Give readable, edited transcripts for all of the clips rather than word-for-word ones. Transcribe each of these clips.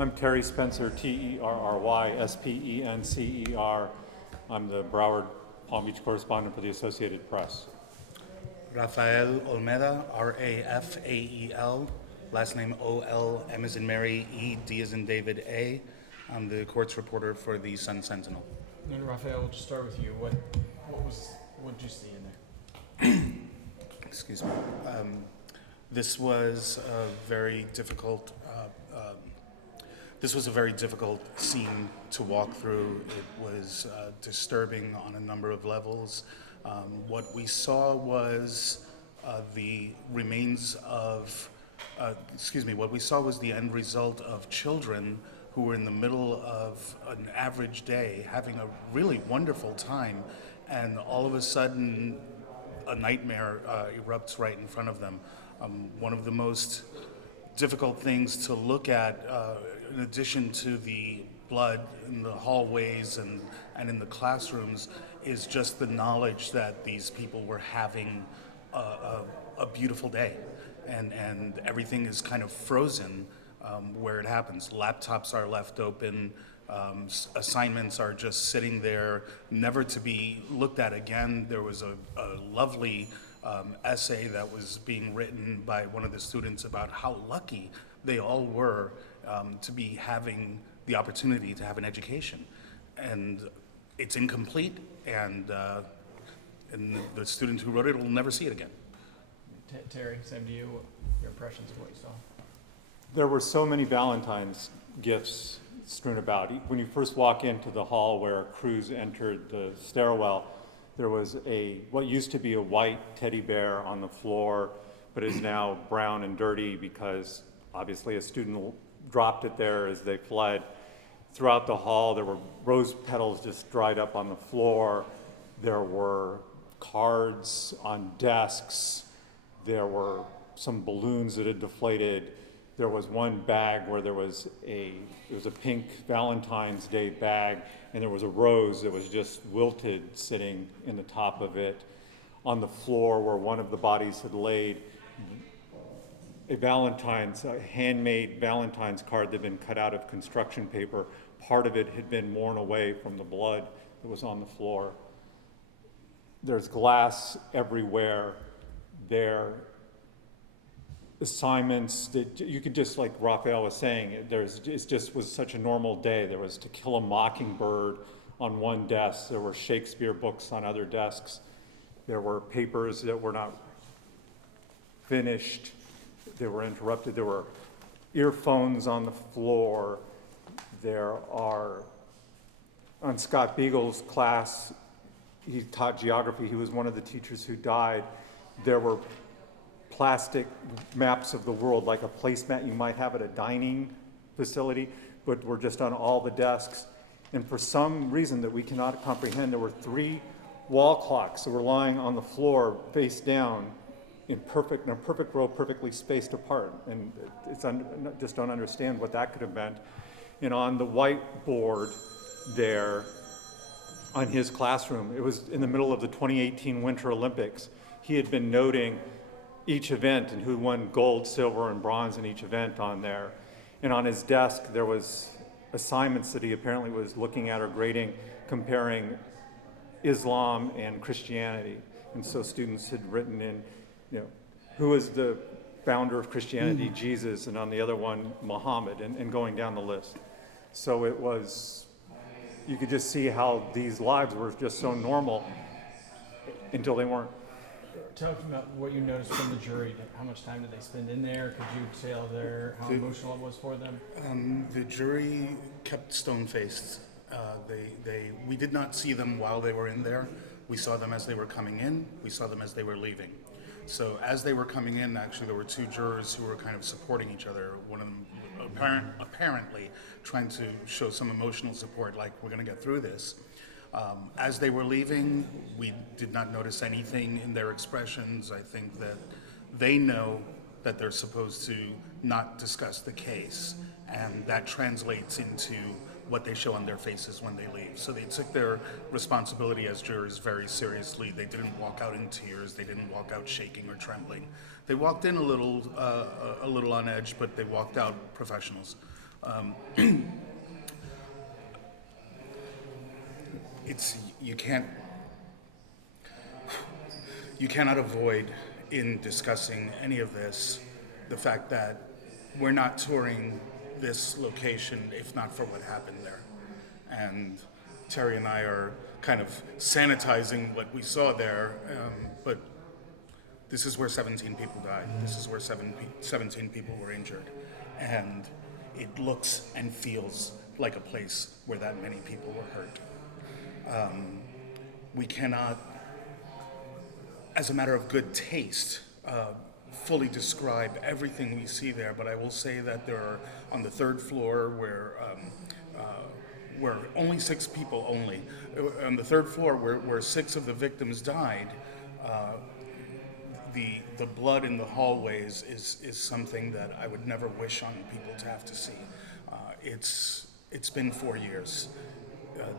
I'm Terry Spencer, Terry, Spencer. I'm the Broward Palm Beach correspondent for the Associated Press. Rafael Olmeda, Rafael, last name Ol, M as in Mary, E, D as in David, A. I'm the courts reporter for the Sun Sentinel. And Rafael, we'll just start with you. What did you see in there? Excuse me. This was a very difficult. This was a very difficult scene to walk through. It was disturbing on a number of levels. What we saw was the remains of. What we saw was the end result of children who were in the middle of an average day, having a really wonderful time, and all of a sudden, a nightmare erupts right in front of them. One of the most difficult things to look at, in addition to the blood in the hallways and in the classrooms, is just the knowledge that these people were having a beautiful day, and everything is kind of frozen where it happens. Laptops are left open. Assignments are just sitting there, never to be looked at again. There was a lovely essay that was being written by one of the students about how lucky they all were to be having the opportunity to have an education. And it's incomplete, and the student who wrote it will never see it again. Terry, same to you. Your impressions of what you saw? There were so many Valentine's gifts strewn about. When you first walk into the hall where Cruz entered the stairwell, there was what used to be a white teddy bear on the floor, but is now brown and dirty because obviously a student dropped it there as they fled. Throughout the hall, there were rose petals just dried up on the floor. There were cards on desks. There were some balloons that had deflated. There was one bag where there was a pink Valentine's Day bag, and there was a rose that was just wilted sitting in the top of it. On the floor where one of the bodies had laid, a handmade Valentine's card that had been cut out of construction paper. Part of it had been worn away from the blood that was on the floor. There's glass everywhere. There assignments that you could just, like Raphael was saying, it just was such a normal day. There was To Kill a Mockingbird on one desk. There were Shakespeare books on other desks. There were papers that were not finished. They were interrupted. There were earphones on the floor. There are, on Scott Beagle's class, he taught geography. He was one of the teachers who died. There were plastic maps of the world, like a placemat you might have at a dining facility, but were just on all the desks. And for some reason that we cannot comprehend, there were 3 wall clocks that were lying on the floor face down in a perfect row, perfectly spaced apart. And just don't understand what that could have meant. And on the whiteboard there, on his classroom, it was in the middle of the 2018 Winter Olympics. He had been noting each event and who won gold, silver, and bronze in each event on there. And on his desk, there was assignments that he apparently was looking at or grading, comparing Islam and Christianity. And so students had written in, who was the founder of Christianity, Jesus, and on the other one, Muhammad, and going down the list. So it was, you could just see how these lives were just so normal until they weren't. Tell me about what you noticed from the jury. How much time did they spend in there? Could you tell how emotional it was for them? The jury kept stone-faced. We did not see them while they were in there. We saw them as they were coming in. We saw them as they were leaving. So as they were coming in, actually, there were 2 jurors who were kind of supporting each other. One of them apparently trying to show some emotional support, like, we're going to get through this. As they were leaving, we did not notice anything in their expressions. I think that they know that they're supposed to not discuss the case, and that translates into what they show on their faces when they leave. So they took their responsibility as jurors very seriously. They didn't walk out in tears. They didn't walk out shaking or trembling. They walked in a little on edge, but they walked out professionals. It's, you cannot avoid in discussing any of this the fact that we're not touring this location if not for what happened there. And Terry and I are kind of sanitizing what we saw there, but this is where 17 people died. This is where 17 people were injured. And it looks and feels like a place where that many people were hurt. We cannot, as a matter of good taste, fully describe everything we see there, but I will say that there are, on the third floor where only 6 people on the third floor where 6 of the victims died, the blood in the hallways is something that I would never wish on people to have to see. It's been 4 years.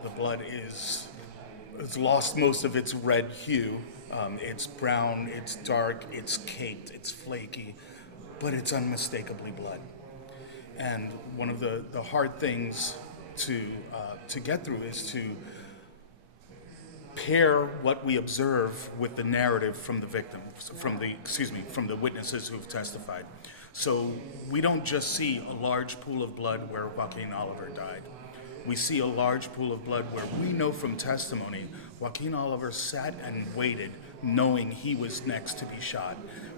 The blood it's lost most of its red hue. It's brown, it's dark, it's caked, it's flaky, but it's unmistakably blood. And one of the hard things to get through is to pair what we observe with the narrative from the victims, from the witnesses who've testified. So we don't just see a large pool of blood where Joaquin Oliver died. We see a large pool of blood where we know from testimony Joaquin Oliver sat and waited knowing he was next to be shot,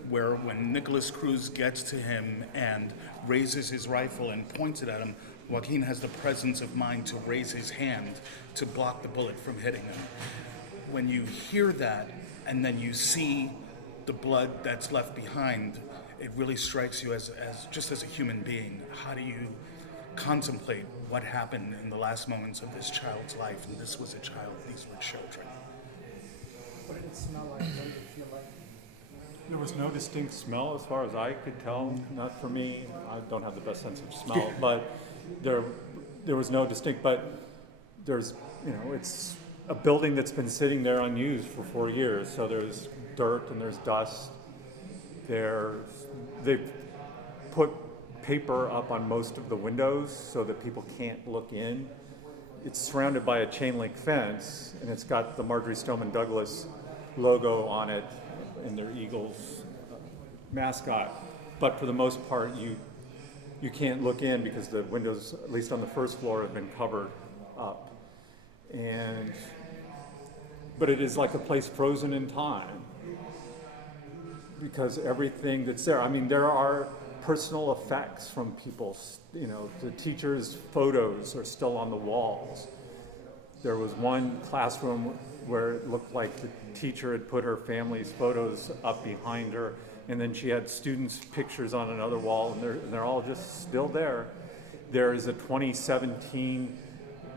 where when Nicholas Cruz gets to him and raises his rifle and points it at him, Joaquin has the presence of mind to raise his hand to block the bullet from hitting him. When you hear that and then you see the blood that's left behind, it really strikes you as just as a human being. How do you contemplate what happened in the last moments of this child's life? And this was a child, these were children. What did it smell like? What did it feel like? There was no distinct smell as far as I could tell, not for me. I don't have the best sense of smell, but there was no distinct, but there's, it's a building that's been sitting there unused for 4 years, so there's dirt and there's dust. They've put paper up on most of the windows so that people can't look in. It's surrounded by a chain link fence, and it's got the Marjory Stoneman Douglas logo on it and their Eagles mascot. But for the most part, you can't look in because the windows, at least on the first floor, have been covered up. But it is like a place frozen in time because everything that's there, there are personal effects from people. The teachers' photos are still on the walls. There was one classroom where it looked like the teacher had put her family's photos up behind her, and then she had students' pictures on another wall, and they're all just still there. There is a 2017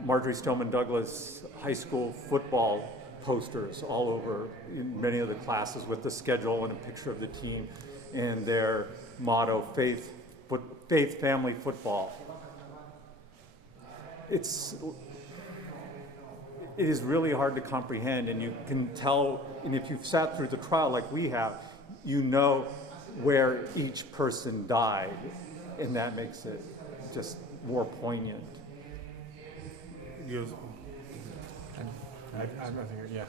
Marjory Stoneman Douglas high school football posters all over in many of the classes with the schedule and a picture of the team and their motto, faith, family, football. It is really hard to comprehend, and you can tell, and if you've sat through the trial like we have, you know where each person died, and that makes it just more poignant. I have nothing here. Yeah.